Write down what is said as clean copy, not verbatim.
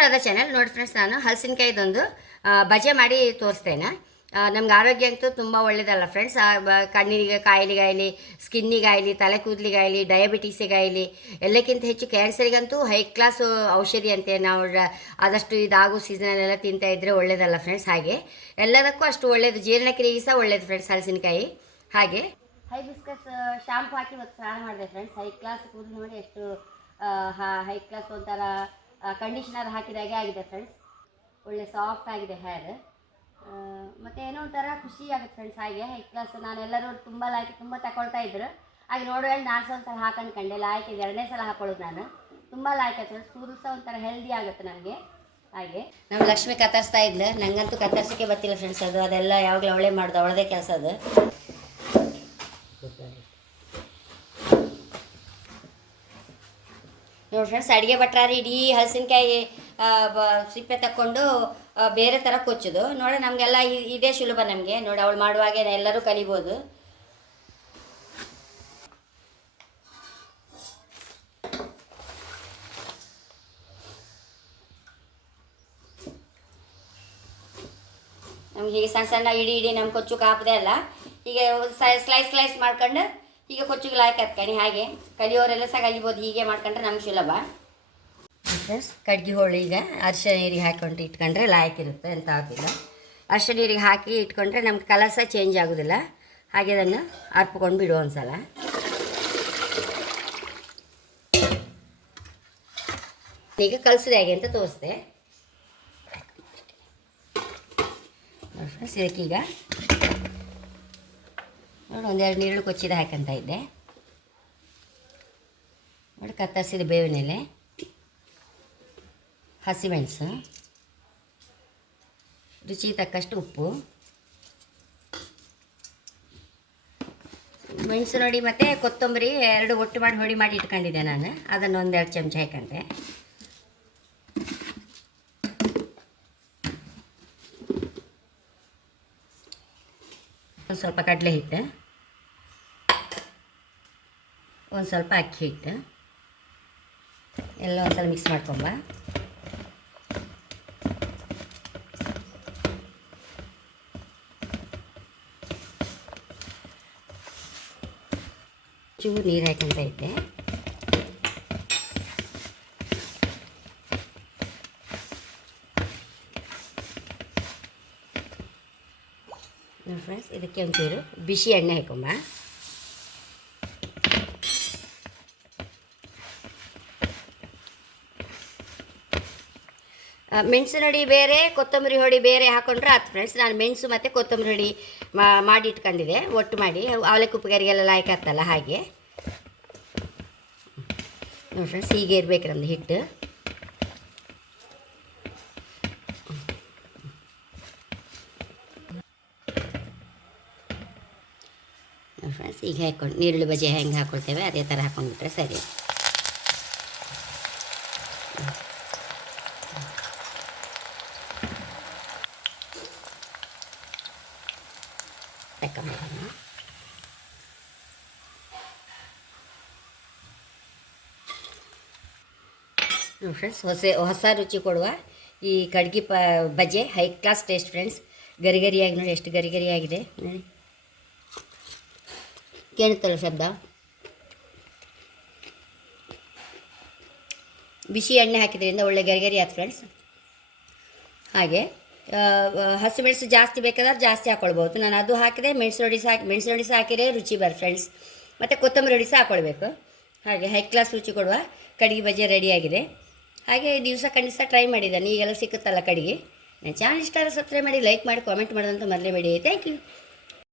Radha channel ನೋಡಿ friends, ನಾನು ಹಲಸಿನಕಾಯಿದೊಂದು ಬಜೆ ಮಾಡಿ ತೋರಿಸ್ತೇನೆ. ನಮ್ಗೆ ಆರೋಗ್ಯ ಅಂತೂ ತುಂಬ ಒಳ್ಳೆಯದಲ್ಲ ಫ್ರೆಂಡ್ಸ್. ಕಣ್ಣಿಗೆ ಕಾಯಿಲೆಗಾಗಲಿ, ಸ್ಕಿನ್ನಿಗಾಗಲಿ, ತಲೆ ಕೂದಲಿಗಾಗಲಿ, ಡಯಾಬಿಟೀಸಿಗಾಗಲಿ, ಎಲ್ಲಕ್ಕಿಂತ ಹೆಚ್ಚು ಕ್ಯಾನ್ಸರಿಗಂತೂ ಹೈ ಕ್ಲಾಸ್ ಔಷಧಿ ಅಂತೆ. ನಾವು ಆದಷ್ಟು ಇದಾಗೋ ಸೀಸನಲ್ಲೆಲ್ಲ ತಿಂತಾ ಇದ್ದರೆ ಒಳ್ಳೆಯದಲ್ಲ ಫ್ರೆಂಡ್ಸ್. ಹಾಗೆ ಎಲ್ಲದಕ್ಕೂ ಅಷ್ಟು ಒಳ್ಳೆಯದು, ಜೀರ್ಣಕ್ರಿಯೆಗೆ ಸಹ ಒಳ್ಳೆಯದು ಫ್ರೆಂಡ್ಸ್ ಹಲಸಿನಕಾಯಿ. ಹಾಗೆ ಹೈಬಿಸ್ಕಸ್ ಶಾಂಪು ಹಾಕಿ ಇವತ್ತು ಸ್ನಾನ ಮಾಡಿದೆ ಫ್ರೆಂಡ್ಸ್. ಹೈ ಕ್ಲಾಸ್ ಕೂದಲು ನೋಡಿ ಎಷ್ಟು ಹೈ ಕ್ಲಾಸ್ ಒಂಥರ ಕಂಡೀಷ್ನರ್ ಹಾಕಿದಾಗೆ ಆಗಿದೆ ಫ್ರೆಂಡ್ಸ್. ಒಳ್ಳೆ ಸಾಫ್ಟ್ ಆಗಿದೆ ಹೇರ್. ಮತ್ತು ಏನೋ ಒಂಥರ ಖುಷಿ ಆಗುತ್ತೆ ಫ್ರೆಂಡ್ಸ್. ಹಾಗೆ ಹೈ ಕ್ಲಾಸ್ ನಾನೆಲ್ಲರೂ ತುಂಬ ಲೈಕ್ ತುಂಬ ತಗೊಳ್ತಾ ಇದ್ರು. ಹಾಗೆ ನೋಡುವಾಗ ನಾನು ಸಹ ಒಂಥರ ಹಾಕೊಂಡು ಲೈಕ್ ಇದು 2ನೇ ಸಲ ಹಾಕೊಳ್ಳೋದು ನಾನು. ತುಂಬ ಲೈಕ್ ಆಯ್ತು ಫ್ರೆಂಡ್ಸ್. ಕೂದಲು ಸಹ ಒಂಥರ ಹೆಲ್ದಿ ಆಗುತ್ತೆ ನಮಗೆ. ಹಾಗೆ ನಮ್ಮ ಲಕ್ಷ್ಮಿ ಕತ್ತರಿಸ್ತಾ ಇದ್ಲು. ನನಗಂತೂ ಕತ್ತರಿಸೋಕ್ಕೆ ಬರ್ತಿಲ್ಲ ಫ್ರೆಂಡ್ಸ್. ಅದೆಲ್ಲ ಯಾವಾಗಲೂ ಅವಳೇ ಮಾಡೋದು, ಅವಳದೇ ಕೆಲಸ ಅದು. ನೋಡಿ ಫ್ರೆಂಡ್ಸ್, ಅಡುಗೆ ಭಟ್ರಾರಿ ಇಡೀ ಹಲಸಿನಕಾಯಿ ಸಿಪ್ಪೆ ತಕ್ಕೊಂಡು ಬೇರೆ ಥರ ಕೊಚ್ಚೋದು ನೋಡಿ. ನಮಗೆಲ್ಲ ಇದೇ ಸುಲಭ ನಮಗೆ. ನೋಡಿ ಅವಳು ಮಾಡುವಾಗೆ ಎಲ್ಲರೂ ಕಲಿಬೋದು. ನಮ್ಗೆ ಹೀಗೆ ಸಣ್ಣ ಸಣ್ಣ ಇಡೀ ನಮ್ಗೆ ಕೊಚ್ಚಕ್ಕೆ ಹಾಕದೆ ಅಲ್ಲ, ಹೀಗೆ ಸ್ಲೈಸ್ ಮಾಡ್ಕೊಂಡು ಹೀಗೆ ಕೊಚ್ಚಿಗೆ ಲಾಯ್ಕ್ ಹಾಕ್ಕೊಂಡು ಹಾಗೆ ಕಲಿಯೋರೆಲ್ಲ ಸಹ ಕಲಿಬೋದು. ಹೀಗೆ ಮಾಡ್ಕೊಂಡ್ರೆ ನಮ್ಗೆ ಸುಲಭ ಫ್ರೆಂಡ್ಸ್. ಕಡ್ಗಿ ಹೋಳು ಈಗ ಅರಿಶಿಣ ನೀರಿಗೆ ಹಾಕ್ಕೊಂಡು ಇಟ್ಕೊಂಡ್ರೆ ಲಾಯಕ್ಕಿರುತ್ತೆ ಅಂತ ಹಾಕಿಲ್ಲ. ಅರಿಶಿಣ ನೀರಿಗೆ ಹಾಕಿ ಇಟ್ಕೊಂಡ್ರೆ ನಮ್ಗೆ ಕಲರ್ ಸಹ ಚೇಂಜ್ ಆಗೋದಿಲ್ಲ. ಹಾಗೆ ಅದನ್ನು ಅರ್ಪ್ಕೊಂಡು ಬಿಡುವ ಒಂದ್ಸಲ. ಈಗ ಕಲಿಸಿದೆ ಹೇಗೆ ಅಂತ ತೋರಿಸ್ದೆ ಫ್ರೆಂಡ್ಸ್. ಇದಕ್ಕೀಗ ನೋಡಿ ಒಂದೆರಡು ನೀರುಳ್ಳಿ ಕೊಚ್ಚಿದ ಹಾಕಂತ ಇದ್ದೆ ನೋಡಿ. ಕತ್ತರಿಸಿದ ಬೇವಿನೆಲೆ, ಹಸಿಮೆಣಸು, ರುಚಿ ತಕ್ಕಷ್ಟು ಉಪ್ಪು, ಮೆಣಸು ನೋಡಿ, ಮತ್ತು ಕೊತ್ತಂಬರಿ ಎರಡು ಒಟ್ಟು ಮಾಡಿ ಹೊಡಿ ಮಾಡಿ ಇಟ್ಕೊಂಡಿದ್ದೆ ನಾನು. ಅದನ್ನು ಒಂದೆರಡು ಚಮಚ ಹಾಕಂತೆ. ಒಂದು ಸ್ವಲ್ಪ ಕಡಲೆ ಹಿಟ್ಟು, ಒಂದು ಸ್ವಲ್ಪ ಅಕ್ಕಿ ಹಿಟ್ಟು, ಎಲ್ಲ ಒಂದ್ಸಲ ಮಿಕ್ಸ್ ಮಾಡ್ಕೊಂಬ. ಚೂರು ನೀರು ಹಾಕಂತ ಇದ್ದೆ. ಫ್ರೆಂಡ್ಸ್, ಇದಕ್ಕೆ ಒಂಚೂರು ಬಿಸಿ ಎಣ್ಣೆ ಹಾಕೊಂಬ. ಮೆಣಸು ಹೊಡಿ ಬೇರೆ, ಕೊತ್ತಂಬರಿ ಹೊಡಿ ಬೇರೆ ಹಾಕೊಂಡ್ರೆ ಆಯ್ತು ಫ್ರೆಂಡ್ಸ್. ನಾನು ಮೆಣಸು ಮತ್ತು ಕೊತ್ತಂಬರಿ ಹೊಡಿ ಮಾಡಿ ಇಟ್ಕೊಂಡಿದ್ದೆ ಒಟ್ಟು ಮಾಡಿ. ಅವಲಕ್ಕಿ ಉಪ್ಪಿಗಾರಿಗೆಲ್ಲ ಲಾಯ್ಕ್ ಆಗ್ತಲ್ಲ ಹಾಗೆ ನೋಡಿ ಫ್ರೆಂಡ್ಸ್. ಹೀಗೆ ಇರಬೇಕು ನಮ್ಮದು ಹಿಟ್ಟು. ಫ್ರೆಂಡ್ಸ್, ಈಗ ಹಾಕ್ಕೊಂಡು ನೀರುಳ್ಳಿ ಬಜೆ ಹೆಂಗೆ ಹಾಕ್ಕೊಳ್ತೇವೆ ಅದೇ ಥರ ಹಾಕ್ಕೊಂಡ್ಬಿಟ್ರೆ ಸರಿ. ನೋಡಿ ಫ್ರೆಂಡ್ಸ್, ಹೊಸ ರುಚಿ ಕೊಡುವ ಈ ಕಡ್ಗಿ ಬಜೆ ಹೈ ಕ್ಲಾಸ್ ಟೇಸ್ಟ್ ಫ್ರೆಂಡ್ಸ್. ಗರಿಗರಿಯಾಗಿ ನೋಡಿ, ಎಷ್ಟು ಗರಿಗರಿಯಾಗಿದೆ ನೋಡಿ. ಕೇಳುತ್ತಲ್ಲ ಶಬ್ದ? ಬಿಸಿ ಎಣ್ಣೆ ಹಾಕಿದ್ರಿಂದ ಒಳ್ಳೆ ಗರಿಗರಿ ಆಯ್ತು ಫ್ರೆಂಡ್ಸ್. ಹಾಗೆ ಹಸಿಮೆಣಸು ಜಾಸ್ತಿ ಬೇಕಾದ್ರೆ ಜಾಸ್ತಿ ಹಾಕ್ಕೊಳ್ಬೋದು. ನಾನು ಅದು ಹಾಕಿದೆ. ಮೆಣಸು ನೋಡಿ ಸಹ ಹಾಕಿದರೆ ರುಚಿ ಬರ್ ಫ್ರೆಂಡ್ಸ್. ಮತ್ತು ಕೊತ್ತಂಬರಿ ಹೊಡಿ ಸಹ ಹಾಕ್ಕೊಳ್ಬೇಕು. ಹಾಗೆ ಹೈ ಕ್ಲಾಸ್ ರುಚಿ ಕೊಡುವ ಕಡ್ಗಿ ಬಜೆ ರೆಡಿಯಾಗಿದೆ. ಹಾಗೆ ದಿವಸ ಖಂಡಿತ ಟ್ರೈ ಮಾಡಿದ್ದಾನೆ. ಈಗೆಲ್ಲ ಸಿಕ್ಕುತ್ತಲ್ಲ ಕಡ್ಗಿ. ನನ್ನ ಚಾನಲ್ ಇಷ್ಟ ಆದರೆ ಸಬ್ಸ್ಕ್ರೈಬ್ ಮಾಡಿ, ಲೈಕ್ ಮಾಡಿ, ಕಾಮೆಂಟ್ ಮಾಡೋದಂತ ಮರಲೇಬೇಡಿ. Thank you.